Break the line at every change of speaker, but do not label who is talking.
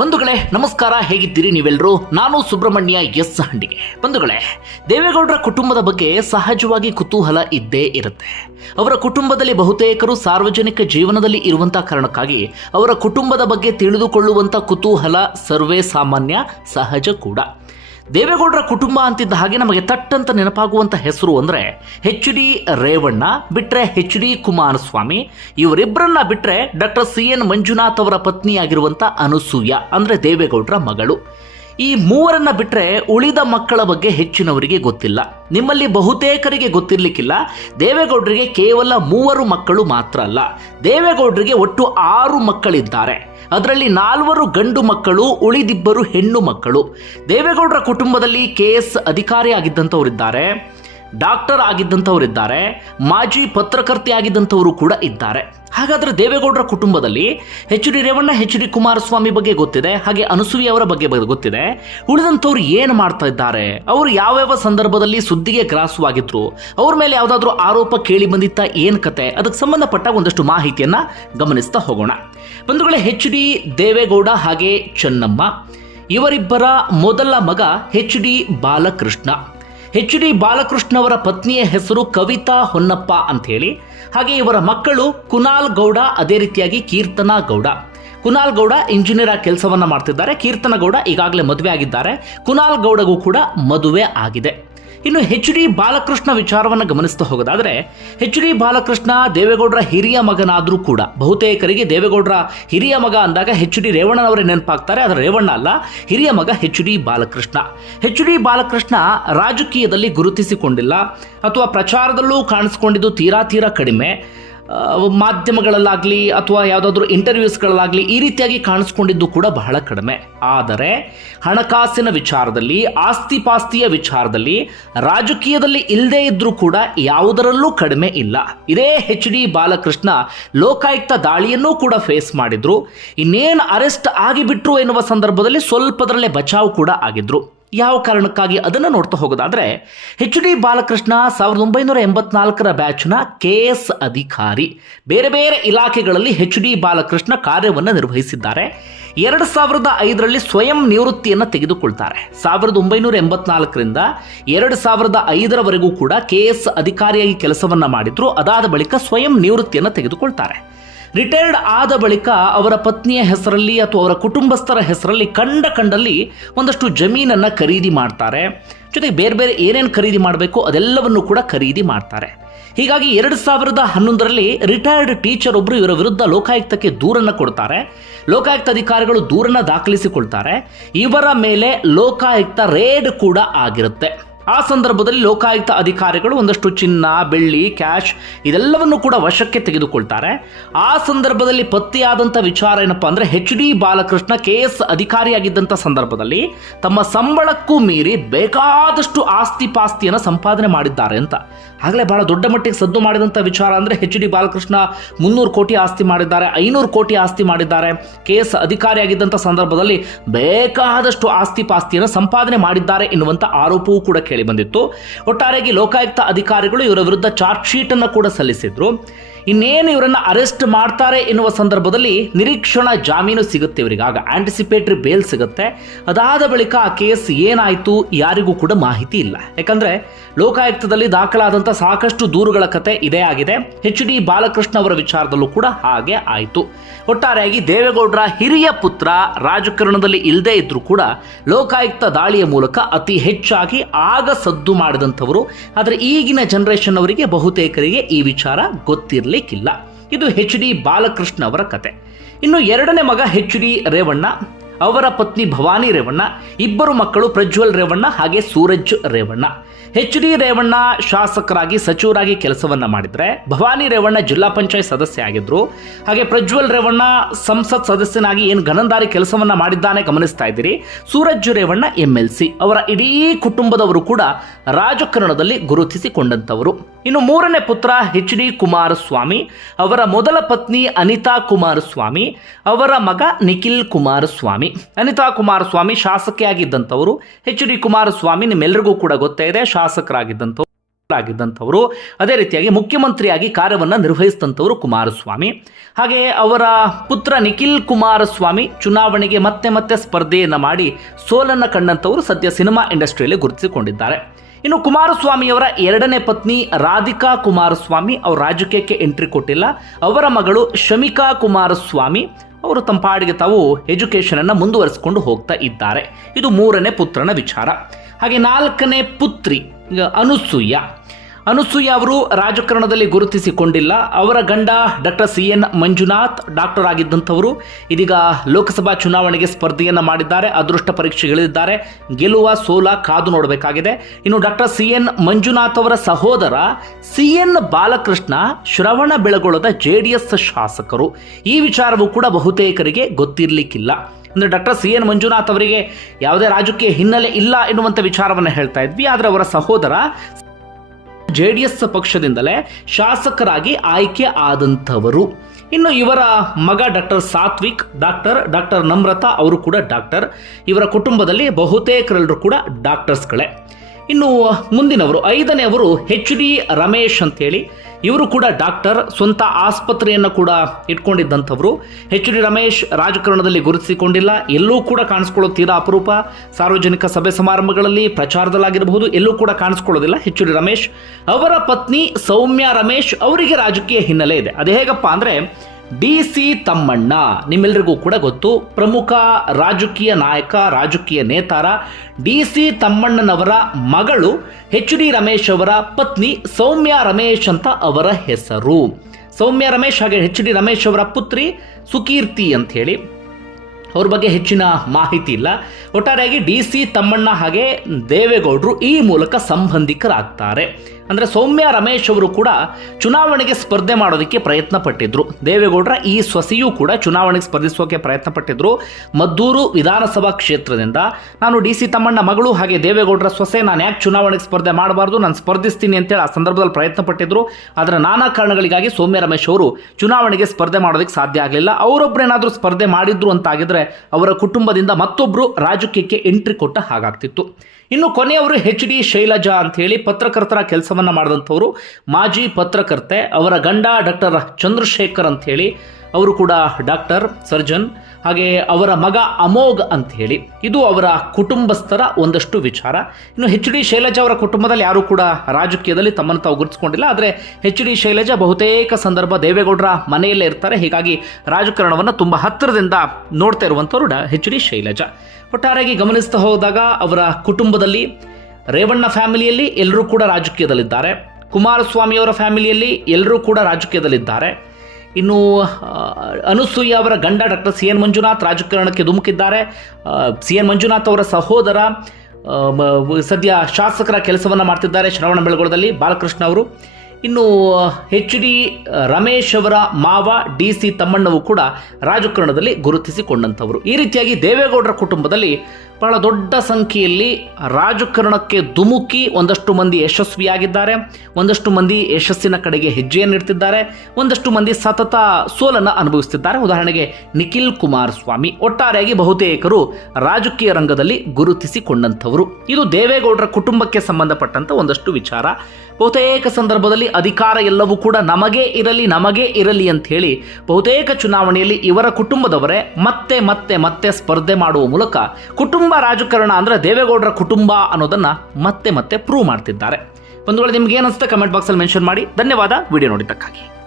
ಬಂಧುಗಳೇ, ನಮಸ್ಕಾರ, ಹೇಗಿದ್ದೀರಿ ನೀವೆಲ್ಲರೂ ನಾನು ಸುಬ್ರಹ್ಮಣ್ಯ ಎಸ್ ಹಂಡಿಗೆ ಬಂಧುಗಳೇ, ದೇವೇಗೌಡರ ಕುಟುಂಬದ ಬಗ್ಗೆ ಸಹಜವಾಗಿ ಕುತೂಹಲ ಇದ್ದೇ ಇರುತ್ತೆ. ಅವರ ಕುಟುಂಬದಲ್ಲಿ ಬಹುತೇಕರು ಸಾರ್ವಜನಿಕ ಜೀವನದಲ್ಲಿ ಇರುವಂತಹ ಕಾರಣಕ್ಕಾಗಿ ಅವರ ಕುಟುಂಬದ ಬಗ್ಗೆ ತಿಳಿದುಕೊಳ್ಳುವಂತ ಕುತೂಹಲ ಸರ್ವೇ ಸಾಮಾನ್ಯ, ಸಹಜ ಕೂಡ. ದೇವೇಗೌಡರ ಕುಟುಂಬ ಅಂತಿದ್ದ ಹಾಗೆ ನಮಗೆ ತಟ್ಟಂತ ನೆನಪಾಗುವಂತ ಹೆಸರು ಅಂದ್ರೆ ಹೆಚ್ ಡಿ ರೇವಣ್ಣ, ಬಿಟ್ರೆ ಹೆಚ್ ಡಿ ಕುಮಾರಸ್ವಾಮಿ. ಇವರಿಬ್ಬರನ್ನ ಬಿಟ್ರೆ ಡಾಕ್ಟರ್ ಸಿ ಎನ್ ಮಂಜುನಾಥ್ ಅವರ ಪತ್ನಿಯಾಗಿರುವಂತ ಅನುಸೂಯ, ಅಂದ್ರೆ ದೇವೇಗೌಡರ ಮಗಳು. ಈ ಮೂವರನ್ನ ಬಿಟ್ರೆ ಉಳಿದ ಮಕ್ಕಳ ಬಗ್ಗೆ ಹೆಚ್ಚಿನವರಿಗೆ ಗೊತ್ತಿಲ್ಲ. ನಿಮ್ಮಲ್ಲಿ ಬಹುತೇಕರಿಗೆ ಗೊತ್ತಿರ್ಲಿಕ್ಕಿಲ್ಲ. ದೇವೇಗೌಡರಿಗೆ ಕೇವಲ ಮೂವರು ಮಕ್ಕಳು ಮಾತ್ರ ಅಲ್ಲ. ದೇವೇಗೌಡರಿಗೆ ಒಟ್ಟು ಆರು ಮಕ್ಕಳಿದ್ದಾರೆ. ಅದರಲ್ಲಿ ನಾಲ್ವರು ಗಂಡು ಮಕ್ಕಳು ಉಳಿದಿಬ್ಬರು ಹೆಣ್ಣು ಮಕ್ಕಳು. ದೇವೇಗೌಡರ ಕುಟುಂಬದಲ್ಲಿ ಕೆ ಎಸ್ ಅಧಿಕಾರಿ ಆಗಿದ್ದಂಥವರಿದ್ದಾರೆ ಡಾಕ್ಟರ್ ಆಗಿದ್ದಂಥವರಿದ್ದಾರೆ, ಮಾಜಿ ಪತ್ರಕರ್ತೆ ಆಗಿದ್ದಂಥವರು ಕೂಡ ಇದ್ದಾರೆ. ಹಾಗಾದರೆ ದೇವೇಗೌಡರ ಕುಟುಂಬದಲ್ಲಿ H D Revanna H D Kumaraswamy ಬಗ್ಗೆ ಗೊತ್ತಿದೆ, ಹಾಗೆ ಅನಸೂಯ ಅವರ ಬಗ್ಗೆ ಬಗ್ಗೆ ಗೊತ್ತಿದೆ. ಉಳಿದಂಥವ್ರು ಏನು ಮಾಡ್ತಾ ಇದ್ದಾರೆ? ಅವರು ಯಾವ್ಯಾವ ಸಂದರ್ಭದಲ್ಲಿ ಸುದ್ದಿಗೆ ಗ್ರಾಸವಾಗಿದ್ರು? ಅವ್ರ ಮೇಲೆ ಯಾವುದಾದ್ರೂ ಆರೋಪ ಕೇಳಿ ಬಂದಿತ್ತ ಏನು ಕತೆ? ಅದಕ್ಕೆ ಸಂಬಂಧಪಟ್ಟ ಒಂದಷ್ಟು ಮಾಹಿತಿಯನ್ನ ಗಮನಿಸ್ತಾ ಹೋಗೋಣ. ಬಂಧುಗಳೇ ಹೆಚ್ ಡಿ ದೇವೇಗೌಡ ಹಾಗೆ ಚೆನ್ನಮ್ಮ. ಇವರಿಬ್ಬರ ಮೊದಲ ಮಗ H D Balakrishna. H D Balakrishna ಅವರ ಪತ್ನಿಯ ಹೆಸರು ಕವಿತಾ ಹೊನ್ನಪ್ಪ ಅಂತ ಹೇಳಿ. ಹಾಗೆ ಇವರ ಮಕ್ಕಳು ಕುನಾಲ್ ಗೌಡ, ಅದೇ ರೀತಿಯಾಗಿ ಕೀರ್ತನಾ ಗೌಡ. ಕುನಾಲ್ ಗೌಡ ಇಂಜಿನಿಯರ್ ಆಗಿ ಕೆಲಸವನ್ನು ಮಾಡ್ತಿದ್ದಾರೆ. ಕೀರ್ತನ ಗೌಡ ಈಗಾಗಲೇ ಮದುವೆ ಆಗಿದ್ದಾರೆ. ಕುನಾಲ್ ಗೌಡಗೂ ಕೂಡ ಮದುವೆ ಆಗಿದೆ. ಇನ್ನು ಹೆಚ್ ಡಿ ಬಾಲಕೃಷ್ಣ ವಿಚಾರವನ್ನು ಗಮನಿಸ್ತಾ ಹೋಗೋದಾದ್ರೆ ಹೆಚ್ ಡಿ ಬಾಲಕೃಷ್ಣ ದೇವೇಗೌಡರ ಹಿರಿಯ ಮಗನಾದರೂ ಕೂಡ, ಬಹುತೇಕರಿಗೆ ದೇವೇಗೌಡರ ಹಿರಿಯ ಮಗ ಅಂದಾಗ ಹೆಚ್ ಡಿ ರೇವಣ್ಣನವರೇ ನೆನಪಾಗ್ತಾರೆ, ಆದರೆ ರೇವಣ್ಣ ಅಲ್ಲ, ಹಿರಿಯ ಮಗ H D Balakrishna. H D Balakrishna ರಾಜಕೀಯದಲ್ಲಿ ಗುರುತಿಸಿಕೊಂಡಿಲ್ಲ, ಅಥವಾ ಪ್ರಚಾರದಲ್ಲೂ ಕಾಣಿಸ್ಕೊಂಡಿದ್ದು ತೀರಾ ತೀರಾ ಕಡಿಮೆ. ಮಾಧ್ಯಮಗಳಲ್ಲಾಗಲಿ ಅಥವಾ ಯಾವುದಾದ್ರೂ ಇಂಟರ್ವ್ಯೂಸ್ಗಳಲ್ಲಾಗಲಿ ಈ ರೀತಿಯಾಗಿ ಕಾಣಿಸ್ಕೊಂಡಿದ್ದು ಕೂಡ ಬಹಳ ಕಡಿಮೆ. ಆದರೆ ಹಣಕಾಸಿನ ವಿಚಾರದಲ್ಲಿ ಆಸ್ತಿ ಪಾಸ್ತಿಯ ವಿಚಾರದಲ್ಲಿ, ರಾಜಕೀಯದಲ್ಲಿ ಇಲ್ಲದೇ ಇದ್ದರೂ ಕೂಡ ಯಾವುದರಲ್ಲೂ ಕಡಿಮೆ ಇಲ್ಲ. ಇದೇ ಹೆಚ್ ಡಿ ಬಾಲಕೃಷ್ಣ ಲೋಕಾಯುಕ್ತ ದಾಳಿಯನ್ನೂ ಕೂಡ ಫೇಸ್ ಮಾಡಿದ್ರು. ಇನ್ನೇನು ಅರೆಸ್ಟ್ ಆಗಿಬಿಟ್ರು ಎನ್ನುವ ಸಂದರ್ಭದಲ್ಲಿ ಸ್ವಲ್ಪದರಲ್ಲೇ ಬಚಾವ್ ಕೂಡ ಆಗಿದ್ರು. ಯಾವ ಕಾರಣಕ್ಕಾಗಿ ಅದನ್ನು ನೋಡ್ತಾ ಹೋಗೋದಾದ್ರೆ ಎಚ್ ಡಿ ಬಾಲಕೃಷ್ಣ ಸಾವಿರದ ಒಂಬೈನೂರ ಎಂಬತ್ನಾಲ್ಕರ ಬ್ಯಾಚ್ನ ಕೆ ಎಸ್ ಅಧಿಕಾರಿ, ಬೇರೆ ಬೇರೆ ಇಲಾಖೆಗಳಲ್ಲಿ ಎಚ್ ಡಿ ಬಾಲಕೃಷ್ಣ ಕಾರ್ಯವನ್ನು ನಿರ್ವಹಿಸಿದ್ದಾರೆ. ಎರಡು ಸಾವಿರದ ಐದರಲ್ಲಿ ಸ್ವಯಂ ನಿವೃತ್ತಿಯನ್ನು ತೆಗೆದುಕೊಳ್ತಾರೆ. ಸಾವಿರದ ಒಂಬೈನೂರ ಎಂಬತ್ನಾಲ್ಕರಿಂದ ಎರಡು ಸಾವಿರದ ಐದರವರೆಗೂ ಕೂಡ ಕೆ ಎಸ್ ಅಧಿಕಾರಿಯಾಗಿ ಕೆಲಸವನ್ನು ಮಾಡಿದ್ರು. ಅದಾದ ಬಳಿಕ ಸ್ವಯಂ ನಿವೃತ್ತಿಯನ್ನು ತೆಗೆದುಕೊಳ್ತಾರೆ. ರಿಟೈರ್ಡ್ ಆದ ಬಳಿಕ ಅವರ ಪತ್ನಿಯ ಹೆಸರಲ್ಲಿ ಅಥವಾ ಅವರ ಕುಟುಂಬಸ್ಥರ ಹೆಸರಲ್ಲಿ ಕಂಡ ಕಂಡಲ್ಲಿ ಒಂದಷ್ಟು ಜಮೀನನ್ನು ಖರೀದಿ ಮಾಡ್ತಾರೆ. ಜೊತೆಗೆ ಬೇರೆ ಬೇರೆ ಏನೇನು ಖರೀದಿ ಮಾಡಬೇಕು ಅದೆಲ್ಲವನ್ನು ಕೂಡ ಖರೀದಿ ಮಾಡ್ತಾರೆ. ಹೀಗಾಗಿ ಎರಡು ಸಾವಿರದ ಹನ್ನೊಂದರಲ್ಲಿ ರಿಟೈರ್ಡ್ ಟೀಚರ್ ಒಬ್ಬರು ಇವರ ವಿರುದ್ಧ ಲೋಕಾಯುಕ್ತಕ್ಕೆ ದೂರನ್ನು ಕೊಡ್ತಾರೆ. ಲೋಕಾಯುಕ್ತ ಅಧಿಕಾರಿಗಳು ದೂರನ್ನು ದಾಖಲಿಸಿಕೊಳ್ತಾರೆ. ಇವರ ಮೇಲೆ ಲೋಕಾಯುಕ್ತ ರೇಡ್ ಕೂಡ ಆಗಿರುತ್ತೆ. ಆ ಸಂದರ್ಭದಲ್ಲಿ ಲೋಕಾಯುಕ್ತ ಅಧಿಕಾರಿಗಳು ಒಂದಷ್ಟು ಚಿನ್ನ, ಬೆಳ್ಳಿ, ಕ್ಯಾಶ್ ಇದೆಲ್ಲವನ್ನು ಕೂಡ ವಶಕ್ಕೆ ತೆಗೆದುಕೊಳ್ತಾರೆ. ಆ ಸಂದರ್ಭದಲ್ಲಿ ಪತ್ತೆಯಾದಂಥ ವಿಚಾರ ಏನಪ್ಪ ಅಂದರೆ H D Balakrishna K S ಅಧಿಕಾರಿಯಾಗಿದ್ದಂಥ ಸಂದರ್ಭದಲ್ಲಿ ತಮ್ಮ ಸಂಬಳಕ್ಕೂ ಮೀರಿ ಬೇಕಾದಷ್ಟು ಆಸ್ತಿ ಪಾಸ್ತಿಯನ್ನು ಸಂಪಾದನೆ ಮಾಡಿದ್ದಾರೆ ಅಂತ. ಆಗಲೇ ಬಹಳ ದೊಡ್ಡ ಮಟ್ಟಿಗೆ ಸದ್ದು ಮಾಡಿದಂಥ ವಿಚಾರ ಅಂದರೆ ಎಚ್ ಡಿ ಬಾಲಕೃಷ್ಣ ಮುನ್ನೂರು ಕೋಟಿ ಆಸ್ತಿ ಮಾಡಿದ್ದಾರೆ, ಐನೂರು ಕೋಟಿ ಆಸ್ತಿ ಮಾಡಿದ್ದಾರೆ. ಕೆ ಎಸ್ ಅಧಿಕಾರಿಯಾಗಿದ್ದಂಥ ಸಂದರ್ಭದಲ್ಲಿ ಬೇಕಾದಷ್ಟು ಆಸ್ತಿ ಪಾಸ್ತಿಯನ್ನು ಸಂಪಾದನೆ ಮಾಡಿದ್ದಾರೆ ಎನ್ನುವಂಥ ಆರೋಪವೂ ಕೂಡ ಕೇಳಿ ಬಂದಿತ್ತು. ಒಟ್ಟಾರೆಯಾಗಿ ಲೋಕಾಯುಕ್ತ ಅಧಿಕಾರಿಗಳು ಇವರ ವಿರುದ್ಧ ಚಾರ್ಜ್ ಶೀಟ್ ಅನ್ನು ಕೂಡ ಸಲ್ಲಿಸಿದ್ರು. ಇನ್ನೇನು ಇವರನ್ನ ಅರೆಸ್ಟ್ ಮಾಡ್ತಾರೆ ಎನ್ನುವ ಸಂದರ್ಭದಲ್ಲಿ ನಿರೀಕ್ಷಣಾ ಜಾಮೀನು ಸಿಗುತ್ತೆ ಇವರಿಗೆ ಆಗ ಆಂಟಿಸಿಪೇಟರಿ ಬೇಲ್ ಸಿಗುತ್ತೆ. ಅದಾದ ಬಳಿಕ ಆ ಕೇಸ್ ಏನಾಯಿತು ಯಾರಿಗೂ ಕೂಡ ಮಾಹಿತಿ ಇಲ್ಲ. ಯಾಕಂದ್ರೆ ಲೋಕಾಯುಕ್ತದಲ್ಲಿ ದಾಖಲಾದಂಥ ಸಾಕಷ್ಟು ದೂರುಗಳ ಕತೆ ಇದೇ ಆಗಿದೆ. ಎಚ್ ಡಿ ಬಾಲಕೃಷ್ಣ ಅವರ ವಿಚಾರದಲ್ಲೂ ಕೂಡ ಹಾಗೆ ಆಯಿತು. ಒಟ್ಟಾರೆಯಾಗಿ ದೇವೇಗೌಡರ ಹಿರಿಯ ಪುತ್ರ ರಾಜಕಾರಣದಲ್ಲಿ ಇಲ್ಲದೇ ಇದ್ರೂ ಕೂಡ ಲೋಕಾಯುಕ್ತ ದಾಳಿಯ ಮೂಲಕ ಅತಿ ಹೆಚ್ಚಾಗಿ ಆಗ ಸದ್ದು ಮಾಡಿದಂಥವರು. ಆದರೆ ಈಗಿನ ಜನರೇಷನ್ ಅವರಿಗೆ ಬಹುತೇಕರಿಗೆ ಈ ವಿಚಾರ ಗೊತ್ತಿರಲಿಕ್ಕಿಲ್ಲ ಇದು ಹೆಚ್ ಡಿ ಬಾಲಕೃಷ್ಣ ಅವರ ಕತೆ. ಇನ್ನು ಎರಡನೇ ಮಗ ಹೆಚ್ ಡಿ ರೇವಣ್ಣ, ಅವರ ಪತ್ನಿ ಭವಾನಿ ರೇವಣ್ಣ, ಇಬ್ಬರು ಮಕ್ಕಳು ಪ್ರಜ್ವಲ್ ರೇವಣ್ಣ ಹಾಗೆ ಸೂರಜ್ ರೇವಣ್ಣ. ಎಚ್ ಡಿ ರೇವಣ್ಣ ಶಾಸಕರಾಗಿ ಸಚಿವರಾಗಿ ಕೆಲಸವನ್ನ ಮಾಡಿದ್ರೆ ಭವಾನಿ ರೇವಣ್ಣ ಜಿಲ್ಲಾ ಪಂಚಾಯತ್ ಸದಸ್ಯ ಆಗಿದ್ರು. ಹಾಗೆ ಪ್ರಜ್ವಲ್ ರೇವಣ್ಣ ಸಂಸತ್ ಸದಸ್ಯನಾಗಿ ಏನು ಗಣಂದಾರಿ ಕೆಲಸವನ್ನ ಮಾಡಿದ್ದಾನೆ ಗಮನಿಸ್ತಾ ಇದ್ದೀರಿ. ಸೂರಜ್ ರೇವಣ್ಣ ಎಂ ಸಿ ಅವರ ಇಡೀ ಕುಟುಂಬದವರು ಕೂಡ ರಾಜಕಾರಣದಲ್ಲಿ ಗುರುತಿಸಿಕೊಂಡಂತವರು ಇನ್ನು ಮೂರನೇ ಪುತ್ರ ಎಚ್ ಡಿ ಕುಮಾರಸ್ವಾಮಿ, ಅವರ ಮೊದಲ ಪತ್ನಿ ಅನಿತಾ ಕುಮಾರಸ್ವಾಮಿ, ಅವರ ಮಗ ನಿಖಿಲ್ ಕುಮಾರಸ್ವಾಮಿ. ಅನಿತಾ ಕುಮಾರಸ್ವಾಮಿ ಶಾಸಕಿಯಾಗಿದ್ದಂಥವರು. ಎಚ್ ಡಿ ಕುಮಾರಸ್ವಾಮಿ ನಿಮ್ಮೆಲ್ಲರಿಗೂ ಕೂಡ ಗೊತ್ತೇ ಇದೆ. ಶಾಸಕರಾಗಿದ್ದಂಥವ್ರು ಅದೇ ರೀತಿಯಾಗಿ ಮುಖ್ಯಮಂತ್ರಿಯಾಗಿ ಕಾರ್ಯವನ್ನು ನಿರ್ವಹಿಸಿದಂಥವರು ಕುಮಾರಸ್ವಾಮಿ. ಹಾಗೆ ಅವರ ಪುತ್ರ ನಿಖಿಲ್ ಕುಮಾರಸ್ವಾಮಿ ಚುನಾವಣೆಗೆ ಮತ್ತೆ ಮತ್ತೆ ಸ್ಪರ್ಧೆಯನ್ನು ಮಾಡಿ ಸೋಲನ್ನು ಕಂಡಂಥವರು ಸದ್ಯ ಸಿನಿಮಾ ಇಂಡಸ್ಟ್ರಿಯಲ್ಲಿ ಗುರುತಿಸಿಕೊಂಡಿದ್ದಾರೆ. ಇನ್ನು ಕುಮಾರಸ್ವಾಮಿಯವರ ಎರಡನೇ ಪತ್ನಿ ರಾಧಿಕಾ ಕುಮಾರಸ್ವಾಮಿ ಅವರು ರಾಜಕೀಯಕ್ಕೆ ಎಂಟ್ರಿ ಕೊಟ್ಟಿಲ್ಲ. ಅವರ ಮಗಳು ಶಮಿಕಾ ಕುಮಾರಸ್ವಾಮಿ ಅವರು ತಮ್ಮ ಪಾಡಿಗೆ ತಾವು ಎಜುಕೇಷನನ್ನು ಮುಂದುವರಿಸಿಕೊಂಡು ಹೋಗ್ತಾ ಇದ್ದಾರೆ. ಇದು ಮೂರನೇ ಪುತ್ರನ ವಿಚಾರ. ಹಾಗೆ ನಾಲ್ಕನೇ ಪುತ್ರಿ ಅನುಸೂಯ. ಅನುಸೂಯ ಅವರು ರಾಜಕಾರಣದಲ್ಲಿ ಗುರುತಿಸಿಕೊಂಡಿಲ್ಲ. ಅವರ ಗಂಡ doctor C N Manjunath doctor ಆಗಿದ್ದಂಥವರು ಇದೀಗ ಲೋಕಸಭಾ ಚುನಾವಣೆಗೆ ಸ್ಪರ್ಧೆಯನ್ನು ಮಾಡಿದ್ದಾರೆ. ಅದೃಷ್ಟ ಪರೀಕ್ಷೆಗಳಿದ್ದಾರೆ ಗೆಲುವ ಸೋಲ ಕಾದು ನೋಡಬೇಕಾಗಿದೆ. ಇನ್ನು ಡಾಕ್ಟರ್ ಸಿ ಎನ್ ಮಂಜುನಾಥ್ ಅವರ ಸಹೋದರ ಸಿ ಎನ್ ಬಾಲಕೃಷ್ಣ ಶ್ರವಣ ಬೆಳಗೊಳದ ಜೆ ಶಾಸಕರು. ಈ ವಿಚಾರವೂ ಕೂಡ ಬಹುತೇಕರಿಗೆ ಗೊತ್ತಿರಲಿಕ್ಕಿಲ್ಲ. ಅಂದರೆ ಡಾಕ್ಟರ್ ಸಿ ಎನ್ ಮಂಜುನಾಥ್ ಅವರಿಗೆ ಯಾವುದೇ ರಾಜಕೀಯ ಹಿನ್ನೆಲೆ ಇಲ್ಲ ಎನ್ನುವಂಥ ವಿಚಾರವನ್ನು ಹೇಳ್ತಾ ಇದ್ವಿ. ಆದರೆ ಅವರ ಸಹೋದರ ಜೆ ಪಕ್ಷದಿಂದಲೇ ಶಾಸಕರಾಗಿ ಆಯ್ಕೆ ಆದಂಥವರು. ಇನ್ನು ಇವರ ಮಗ doctor Satvik, doctor doctor Namrata ಅವರು ಕೂಡ ಡಾಕ್ಟರ್. ಇವರ ಕುಟುಂಬದಲ್ಲಿ ಬಹುತೇಕರೆಲ್ಲರೂ ಕೂಡ ಡಾಕ್ಟರ್ಸ್ಗಳೇ. ಇನ್ನು ಮುಂದಿನವರು ಐದನೇವರು ಎಚ್ ಡಿ ರಮೇಶ್ ಅಂತೇಳಿ. ಇವರು ಕೂಡ ಡಾಕ್ಟರ್, ಸ್ವಂತ ಆಸ್ಪತ್ರೆಯನ್ನು ಕೂಡ ಇಟ್ಕೊಂಡಿದ್ದಂಥವರು. ಎಚ್ ಡಿ ರಮೇಶ್ ರಾಜಕಾರಣದಲ್ಲಿ ಗುರುತಿಸಿಕೊಂಡಿಲ್ಲ, ಎಲ್ಲೂ ಕೂಡ ಕಾಣಿಸ್ಕೊಳ್ಳೋ ತೀರಾ ಅಪರೂಪ. ಸಾರ್ವಜನಿಕ ಸಭೆ ಸಮಾರಂಭಗಳಲ್ಲಿ ಪ್ರಚಾರದಲ್ಲಾಗಿರಬಹುದು, ಎಲ್ಲೂ ಕೂಡ ಕಾಣಿಸ್ಕೊಳ್ಳೋದಿಲ್ಲ ಎಚ್ ಡಿ ರಮೇಶ್. ಅವರ ಪತ್ನಿ ಸೌಮ್ಯ ರಮೇಶ್ ಅವರಿಗೆ ರಾಜಕೀಯ ಹಿನ್ನೆಲೆ ಇದೆ. ಅದು ಹೇಗಪ್ಪ ಅಂದರೆ ಡಿ ಸಿ ತಮ್ಮಣ್ಣ. ನಿಮ್ಮೆಲ್ಲರಿಗೂ ಕೂಡ ಗೊತ್ತು, ಪ್ರಮುಖ ರಾಜಕೀಯ ನಾಯಕ, ರಾಜಕೀಯ ನೇತಾರ ಡಿ ಸಿ ತಮ್ಮಣ್ಣನವರ ಮಗಳು ಎಚ್ ಡಿ ರಮೇಶ್ ಅವರ ಪತ್ನಿ ಸೌಮ್ಯ ರಮೇಶ್ ಅಂತ ಅವರ ಹೆಸರು. ಸೌಮ್ಯ ರಮೇಶ್ ಹಾಗೆ ಎಚ್ ಡಿ ರಮೇಶ್ ಅವರ ಪುತ್ರಿ ಸುಕೀರ್ತಿ ಅಂತ ಹೇಳಿ. ಅವ್ರ ಬಗ್ಗೆ ಹೆಚ್ಚಿನ ಮಾಹಿತಿ ಇಲ್ಲ. ಒಟ್ಟಾರೆಯಾಗಿ ಡಿ ಸಿ ತಮ್ಮಣ್ಣ ಹಾಗೆ ದೇವೇಗೌಡರು ಈ ಮೂಲಕ ಸಂಬಂಧಿಕರಾಗ್ತಾರೆ. ಅಂದರೆ ಸೌಮ್ಯ ರಮೇಶ್ ಅವರು ಕೂಡ ಚುನಾವಣೆಗೆ ಸ್ಪರ್ಧೆ ಮಾಡೋದಕ್ಕೆ ಪ್ರಯತ್ನ ಪಟ್ಟಿದ್ರು ದೇವೇಗೌಡರ ಈ ಸೊಸೆಯೂ ಕೂಡ ಚುನಾವಣೆಗೆ ಸ್ಪರ್ಧಿಸೋಕೆ ಪ್ರಯತ್ನ ಪಟ್ಟಿದ್ರು ಮದ್ದೂರು ವಿಧಾನಸಭಾ ಕ್ಷೇತ್ರದಿಂದ. ನಾನು ಡಿ ಸಿ ತಮ್ಮಣ್ಣ ಮಗಳು, ಹಾಗೆ ದೇವೇಗೌಡರ ಸೊಸೆ, ನಾನು ಯಾಕೆ ಚುನಾವಣೆಗೆ ಸ್ಪರ್ಧೆ ಮಾಡಬಾರ್ದು, ನಾನು ಸ್ಪರ್ಧಿಸ್ತೀನಿ ಅಂತೇಳಿ ಆ ಸಂದರ್ಭದಲ್ಲಿ ಪ್ರಯತ್ನ ಪಟ್ಟಿದ್ರು ಆದರೆ ನಾನಾ ಕಾರಣಗಳಿಗಾಗಿ ಸೌಮ್ಯ ರಮೇಶ್ ಅವರು ಚುನಾವಣೆಗೆ ಸ್ಪರ್ಧೆ ಮಾಡೋದಕ್ಕೆ ಸಾಧ್ಯ ಆಗಲಿಲ್ಲ. ಅವರೊಬ್ಬರೇನಾದರೂ ಸ್ಪರ್ಧೆ ಮಾಡಿದ್ರು ಅಂತಾಗಿದ್ರೆ ಅವರ ಕುಟುಂಬದಿಂದ ಮತ್ತೊಬ್ಬರು ರಾಜಕೀಯಕ್ಕೆ ಎಂಟ್ರಿ ಕೊಟ್ಟ ಹಾಗಾಗ್ತಿತ್ತು. ಇನ್ನು ಕೊನೆಯವರು ಹೆಚ್ ಡಿ ಶೈಲಜಾ ಅಂತ ಹೇಳಿ ಪತ್ರಕರ್ತರ ಕೆಲಸವನ್ನ ಮಾಡಿದಂಥವರು. ಮಾಜಿ ಪತ್ರಕರ್ತೆ, ಅವರ ಗಂಡ ಡಾಕ್ಟರ್ ಚಂದ್ರಶೇಖರ್ ಅಂತ ಹೇಳಿ ಅವರು ಕೂಡ ಡಾಕ್ಟರ್, ಸರ್ಜನ್, ಹಾಗೆ ಅವರ ಮಗ ಅಮೋಘ್ ಅಂತ ಹೇಳಿ. ಇದು ಅವರ ಕುಟುಂಬಸ್ಥರ ಒಂದಷ್ಟು ವಿಚಾರ. ಇನ್ನು ಹೆಚ್ ಡಿ ಶೈಲಜಾ ಅವರ ಕುಟುಂಬದಲ್ಲಿ ಯಾರೂ ಕೂಡ ರಾಜಕೀಯದಲ್ಲಿ ತಮ್ಮನ್ನು ತಾವು ಗುರುತಿಸ್ಕೊಂಡಿಲ್ಲ. ಆದರೆ ಹೆಚ್ ಡಿ ಶೈಲಜಾ ಬಹುತೇಕ ಸಂದರ್ಭ ದೇವೇಗೌಡರ ಮನೆಯಲ್ಲೇ ಇರ್ತಾರೆ. ಹೀಗಾಗಿ ರಾಜಕಾರಣವನ್ನು ತುಂಬ ಹತ್ತಿರದಿಂದ ನೋಡ್ತಾ ಇರುವಂಥವ್ರು ಡ ಎಚ್ ಡಿ ಶೈಲಜಾ. ಒಟ್ಟಾರೆಯಾಗಿ ಗಮನಿಸ್ತಾ ಹೋದಾಗ ಅವರ ಕುಟುಂಬದಲ್ಲಿ ರೇವಣ್ಣ ಫ್ಯಾಮಿಲಿಯಲ್ಲಿ ಎಲ್ಲರೂ ಕೂಡ ರಾಜಕೀಯದಲ್ಲಿದ್ದಾರೆ. ಕುಮಾರಸ್ವಾಮಿಯವರ ಫ್ಯಾಮಿಲಿಯಲ್ಲಿ ಎಲ್ಲರೂ ಕೂಡ ರಾಜಕೀಯದಲ್ಲಿದ್ದಾರೆ. ಇನ್ನು ಅನುಸೂಯಿ ಅವರ ಗಂಡ ಡಾಕ್ಟರ್ ಸಿ ಎನ್ ಮಂಜುನಾಥ್ ರಾಜಕಾರಣಕ್ಕೆ ಧುಮುಕಿದ್ದಾರೆ. ಸಿ ಎನ್ ಮಂಜುನಾಥ್ ಅವರ ಸಹೋದರ ಸದ್ಯ ಶಾಸಕರ ಕೆಲಸವನ್ನು ಮಾಡ್ತಿದ್ದಾರೆ ಶ್ರವಣ ಬೆಳಗೊಳದಲ್ಲಿ ಬಾಲಕೃಷ್ಣ ಅವರು. ಇನ್ನು ಹೆಚ್ ಡಿ, ರಮೇಶ್ ಅವರ ಮಾವ ಡಿ ಸಿ ತಮ್ಮಣ್ಣವು ಕೂಡ ರಾಜಕಾರಣದಲ್ಲಿ ಗುರುತಿಸಿಕೊಂಡಂಥವರು. ಈ ರೀತಿಯಾಗಿ ದೇವೇಗೌಡರ ಕುಟುಂಬದಲ್ಲಿ ಬಹಳ ದೊಡ್ಡ ಸಂಖ್ಯೆಯಲ್ಲಿ ರಾಜಕಾರಣಕ್ಕೆ ಧುಮುಕಿ ಒಂದಷ್ಟು ಮಂದಿ ಯಶಸ್ವಿಯಾಗಿದ್ದಾರೆ. ಒಂದಷ್ಟು ಮಂದಿ ಯಶಸ್ಸಿನ ಕಡೆಗೆ ಹೆಜ್ಜೆಯನ್ನು ಇಡ್ತಿದ್ದಾರೆ. ಒಂದಷ್ಟು ಮಂದಿ ಸತತ ಸೋಲನ್ನು ಅನುಭವಿಸುತ್ತಿದ್ದಾರೆ ಉದಾಹರಣೆಗೆ ನಿಖಿಲ್ ಕುಮಾರಸ್ವಾಮಿ ಒಟ್ಟಾರೆಯಾಗಿ ಬಹುತೇಕರು ರಾಜಕೀಯ ರಂಗದಲ್ಲಿ ಗುರುತಿಸಿಕೊಂಡಂಥವರು. ಇದು ದೇವೇಗೌಡರ ಕುಟುಂಬಕ್ಕೆ ಸಂಬಂಧಪಟ್ಟಂಥ ಒಂದಷ್ಟು ವಿಚಾರ. ಬಹುತೇಕ ಸಂದರ್ಭದಲ್ಲಿ ಅಧಿಕಾರ ಎಲ್ಲವೂ ಕೂಡ ನಮಗೇ ಇರಲಿ ನಮಗೇ ಇರಲಿ ಅಂತ ಹೇಳಿ ಬಹುತೇಕ ಚುನಾವಣೆಯಲ್ಲಿ ಇವರ ಕುಟುಂಬದವರೇ ಮತ್ತೆ ಮತ್ತೆ ಮತ್ತೆ ಸ್ಪರ್ಧೆ ಮಾಡುವ ಮೂಲಕ ಕುಟುಂಬ ರಾಜಕಾರಣ ಅಂದ್ರೆ ದೇವೇಗೌಡರ ಕುಟುಂಬ ಅನ್ನೋದನ್ನ ಮತ್ತೆ ಮತ್ತೆ ಪ್ರೂವ್ ಮಾಡ್ತಿದ್ದಾರೆ. ಒಂದು ವೇಳೆ ನಿಮ್ಗೆ ಏನಿಸುತ್ತೆ ಕಮೆಂಟ್ ಬಾಕ್ಸಲ್ಲಿ ಮೆನ್ಷನ್ ಮಾಡಿ. ಧನ್ಯವಾದ. ವಿಡಿಯೋ ನೋಡಿದ್ದಕ್ಕಾಗಿ.